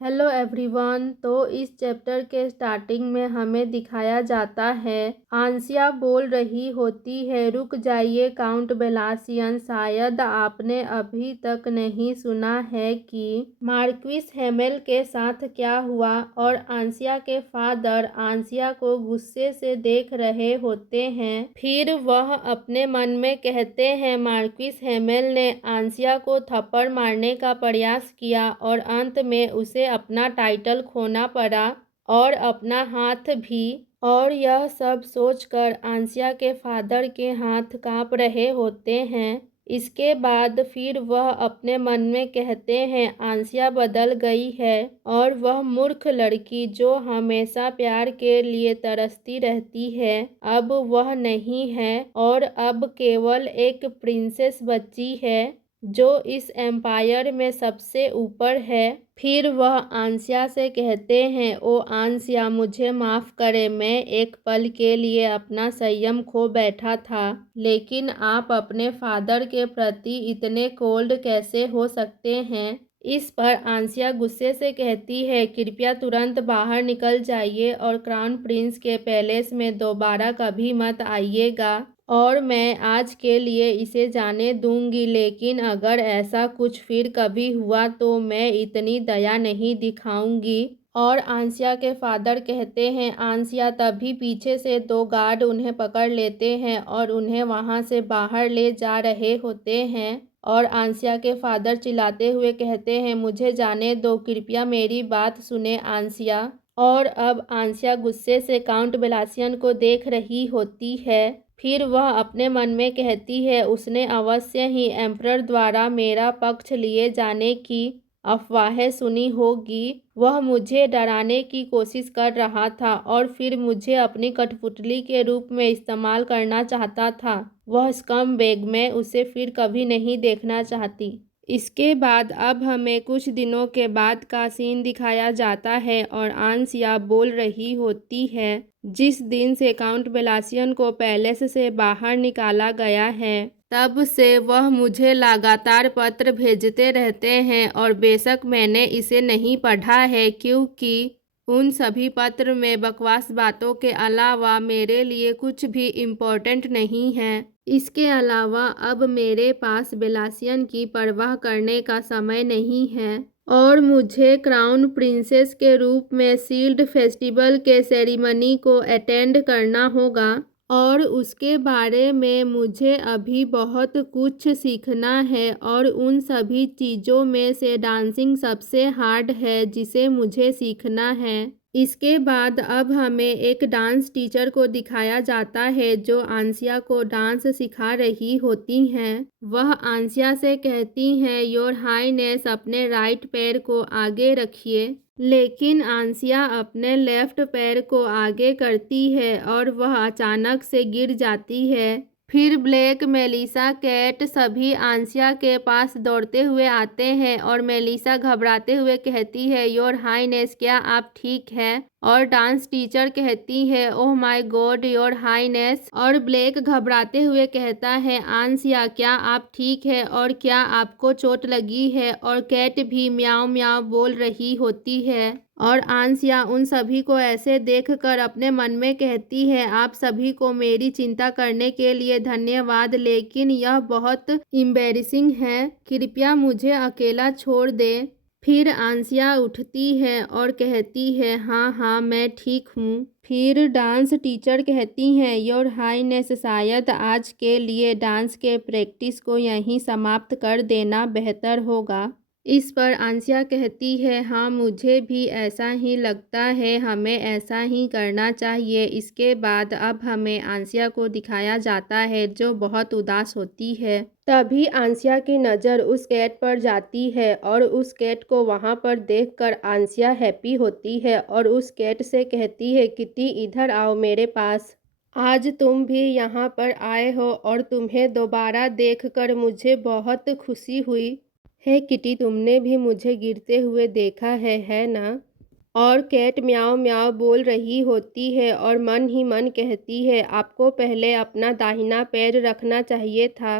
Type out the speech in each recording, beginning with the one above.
Hello everyone. तो इस chapter के स्टार्टिंग में हमें दिखाया जाता है आंसिया बोल रही होती है, रुक जाइए काउंट बेलासियन, शायद आपने अभी तक नहीं सुना है कि मार्क्विस हेमेल के साथ क्या हुआ। और आंसिया के फादर आंसिया को गुस्से से देख रहे होते हैं। फिर वह अपने मन में कहते हैं मार्क्विस हेमेल ने आंसिया को थप्पड़ मारने का प्रयास किया और अंत में उसे अपना टाइटल खोना पड़ा और अपना हाथ भी। और यह सब सोचकर आंसिया के फादर के हाथ कांप रहे होते हैं। इसके बाद फिर वह अपने मन में कहते हैं आंसिया बदल गई है और वह मूर्ख लड़की जो हमेशा प्यार के लिए तरसती रहती है अब वह नहीं है और अब केवल एक प्रिंसेस बच्ची है जो इस एम्पायर में सबसे ऊपर है। फिर वह आंसिया से कहते हैं ओ आंसिया, मुझे माफ़ करें, मैं एक पल के लिए अपना संयम खो बैठा था, लेकिन आप अपने फादर के प्रति इतने कोल्ड कैसे हो सकते हैं। इस पर आंसिया गुस्से से कहती है कृपया तुरंत बाहर निकल जाइए और क्राउन प्रिंस के पैलेस में दोबारा कभी मत आइएगा और मैं आज के लिए इसे जाने दूंगी, लेकिन अगर ऐसा कुछ फिर कभी हुआ तो मैं इतनी दया नहीं दिखाऊंगी। और आंसिया के फादर कहते हैं आंसिया, तभी पीछे से दो गार्ड उन्हें पकड़ लेते हैं और उन्हें वहां से बाहर ले जा रहे होते हैं। और आंसिया के फादर चिल्लाते हुए कहते हैं मुझे जाने दो, कृपया मेरी बात सुने आंसिया। और अब आंसिया गुस्से से काउंट बेलासियन को देख रही होती है। फिर वह अपने मन में कहती है उसने अवश्य ही एम्परर द्वारा मेरा पक्ष लिए जाने की अफवाहें सुनी होगी। वह मुझे डराने की कोशिश कर रहा था और फिर मुझे अपनी कठपुतली के रूप में इस्तेमाल करना चाहता था। वह स्कमबैग, मैं उसे फिर कभी नहीं देखना चाहती। इसके बाद अब हमें कुछ दिनों के बाद का सीन दिखाया जाता है और आंसिया बोल रही होती है जिस दिन से काउंट बेलासियन को पैलेस से बाहर निकाला गया है तब से वह मुझे लगातार पत्र भेजते रहते हैं और बेशक मैंने इसे नहीं पढ़ा है क्योंकि उन सभी पत्र में बकवास बातों के अलावा मेरे लिए कुछ भी इम्पोर्टेंट नहीं है। इसके अलावा अब मेरे पास बेलासियन की परवाह करने का समय नहीं है और मुझे क्राउन प्रिंसेस के रूप में शील्ड फेस्टिवल के सेरेमनी को अटेंड करना होगा और उसके बारे में मुझे अभी बहुत कुछ सीखना है और उन सभी चीज़ों में से डांसिंग सबसे हार्ड है जिसे मुझे सीखना है। इसके बाद अब हमें एक डांस टीचर को दिखाया जाता है जो आंसिया को डांस सिखा रही होती हैं। वह आंसिया से कहती हैं योर हाईनेस अपने राइट पैर को आगे रखिए, लेकिन आंसिया अपने लेफ्ट पैर को आगे करती है और वह अचानक से गिर जाती है। फिर ब्लैक, मेलिसा, कैट सभी आंसिया के पास दौड़ते हुए आते हैं और मेलिसा घबराते हुए कहती है योर हाईनेस, क्या आप ठीक हैं? और डांस टीचर कहती है oh my God your Highness. और ब्लैक घबराते हुए कहता है आंसिया, क्या आप ठीक है और क्या आपको चोट लगी है? और कैट भी म्याऊं म्याऊं बोल रही होती है। और आंसिया उन सभी को ऐसे देखकर अपने मन में कहती है आप सभी को मेरी चिंता करने के लिए धन्यवाद, लेकिन यह बहुत एम्बैरेसिंग है, कृपया मुझे अकेला छोड़ दें। फिर आंसिया उठती है और कहती है हाँ हाँ मैं ठीक हूँ। फिर डांस टीचर कहती हैं योर हाईनेस, शायद आज के लिए डांस के प्रैक्टिस को यहीं समाप्त कर देना बेहतर होगा। इस पर आंसिया कहती है हाँ मुझे भी ऐसा ही लगता है, हमें ऐसा ही करना चाहिए। इसके बाद अब हमें आंसिया को दिखाया जाता है जो बहुत उदास होती है। तभी आंसिया की नज़र उस कैट पर जाती है और उस कैट को वहाँ पर देखकर आंसिया हैप्पी होती है और उस कैट से कहती है किटी इधर आओ मेरे पास। आज तुम भी यहाँ पर आए हो और तुम्हें दोबारा देखकर मुझे बहुत खुशी हुई है किटी, तुमने भी मुझे गिरते हुए देखा है ना? और कैट म्याऊं म्याऊं बोल रही होती है और मन ही मन कहती है आपको पहले अपना दाहिना पैर रखना चाहिए था।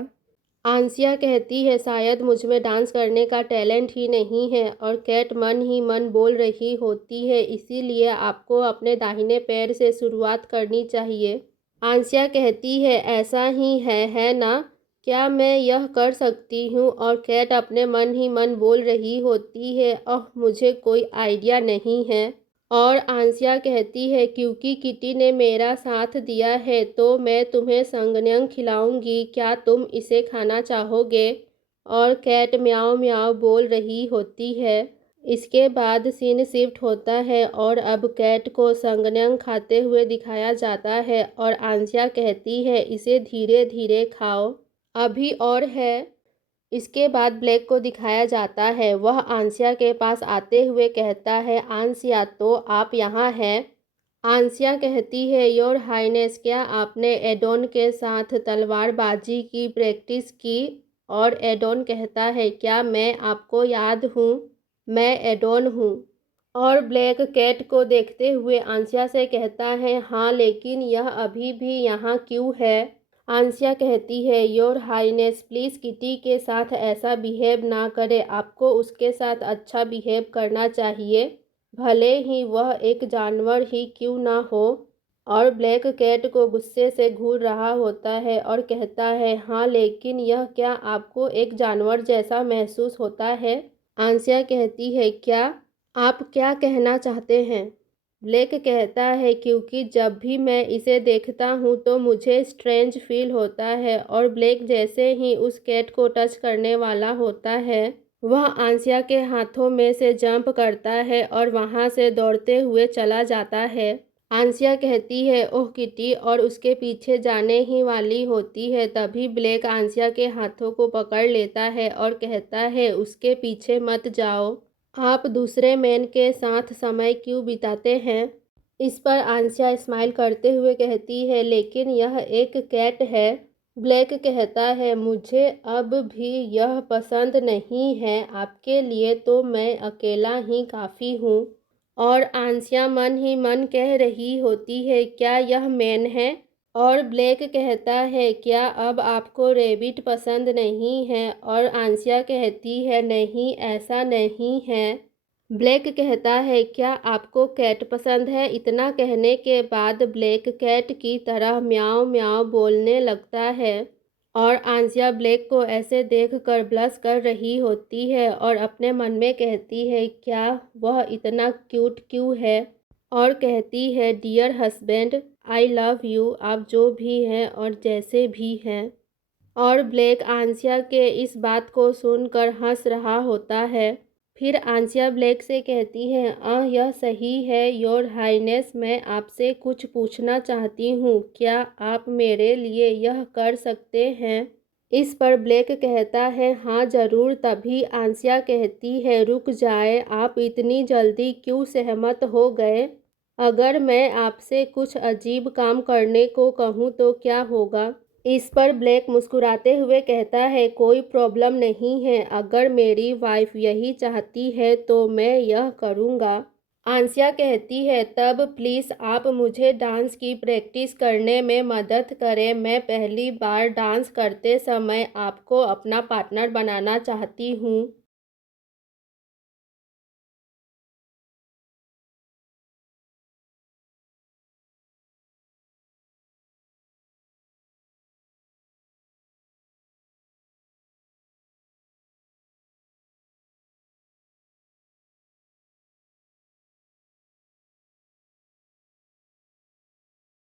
आंसिया कहती है शायद मुझमें डांस करने का टैलेंट ही नहीं है, और कैट मन ही मन बोल रही होती है इसीलिए आपको अपने दाहिने पैर से शुरुआत करनी चाहिए। आंसिया कहती है ऐसा ही है ना? क्या मैं यह कर सकती हूँ? और कैट अपने मन ही मन बोल रही होती है ओह मुझे कोई आइडिया नहीं है। और आंसिया कहती है क्योंकि किटी ने मेरा साथ दिया है तो मैं तुम्हें संगन्यंग खिलाऊंगी, क्या तुम इसे खाना चाहोगे? और कैट म्याऊं म्याऊं बोल रही होती है। इसके बाद सीन शिफ्ट होता है और अब कैट को संगन्यंग खाते हुए दिखाया जाता है और आंसिया कहती है इसे धीरे धीरे खाओ, अभी और है। इसके बाद ब्लैक को दिखाया जाता है, वह आंसिया के पास आते हुए कहता है आंसिया तो आप यहाँ हैं? आंसिया कहती है योर हाइनेस क्या आपने एडोन के साथ तलवारबाजी की प्रैक्टिस की? और एडोन कहता है क्या मैं आपको याद हूँ? मैं एडोन हूँ। और ब्लैक कैट को देखते हुए आंसिया से कहता है हाँ लेकिन यह अभी भी यहाँ क्यों है? आंसिया कहती है योर हाइनेस प्लीज़ किटी के साथ ऐसा बिहेव ना करें, आपको उसके साथ अच्छा बिहेव करना चाहिए, भले ही वह एक जानवर ही क्यों ना हो। और ब्लैक कैट को गुस्से से घूर रहा होता है और कहता है हाँ लेकिन यह क्या आपको एक जानवर जैसा महसूस होता है? आंसिया कहती है क्या आप क्या कहना चाहते हैं? ब्लैक कहता है क्योंकि जब भी मैं इसे देखता हूँ तो मुझे स्ट्रेंज फील होता है। और ब्लैक जैसे ही उस कैट को टच करने वाला होता है वह आंसिया के हाथों में से जंप करता है और वहाँ से दौड़ते हुए चला जाता है। आंसिया कहती है ओह किटी और उसके पीछे जाने ही वाली होती है, तभी ब्लैक आंसिया के हाथों को पकड़ लेता है और कहता है उसके पीछे मत जाओ, आप दूसरे मैन के साथ समय क्यों बिताते हैं? इस पर आंसिया स्माइल करते हुए कहती है लेकिन यह एक कैट है। ब्लैक कहता है मुझे अब भी यह पसंद नहीं है, आपके लिए तो मैं अकेला ही काफ़ी हूँ। और आंसिया मन ही मन कह रही होती है क्या यह मैन है? और ब्लैक कहता है क्या अब आपको रैबिट पसंद नहीं है? और आंसिया कहती है नहीं ऐसा नहीं है। ब्लैक कहता है क्या आपको कैट पसंद है? इतना कहने के बाद ब्लैक कैट की तरह म्याऊं म्याऊं बोलने लगता है। और आंसिया ब्लैक को ऐसे देखकर ब्लश कर रही होती है और अपने मन में कहती है क्या वह इतना क्यूट क्यों है? और कहती है dear husband I love you, आप जो भी हैं और जैसे भी हैं। और ब्लैक आंसिया के इस बात को सुनकर हंस रहा होता है। फिर आंसिया ब्लैक से कहती है यह सही है योर हाइनेस, मैं आपसे कुछ पूछना चाहती हूँ, क्या आप मेरे लिए यह कर सकते हैं? इस पर ब्लैक कहता है हाँ ज़रूर। तभी आंसिया कहती है रुक जाए, आप इतनी जल्दी क्यों सहमत हो गए? अगर मैं आपसे कुछ अजीब काम करने को कहूँ तो क्या होगा? इस पर ब्लैक मुस्कुराते हुए कहता है कोई प्रॉब्लम नहीं है, अगर मेरी वाइफ यही चाहती है तो मैं यह करूँगा। आंसिया कहती है तब प्लीज़ आप मुझे डांस की प्रैक्टिस करने में मदद करें, मैं पहली बार डांस करते समय आपको अपना पार्टनर बनाना चाहती हूँ।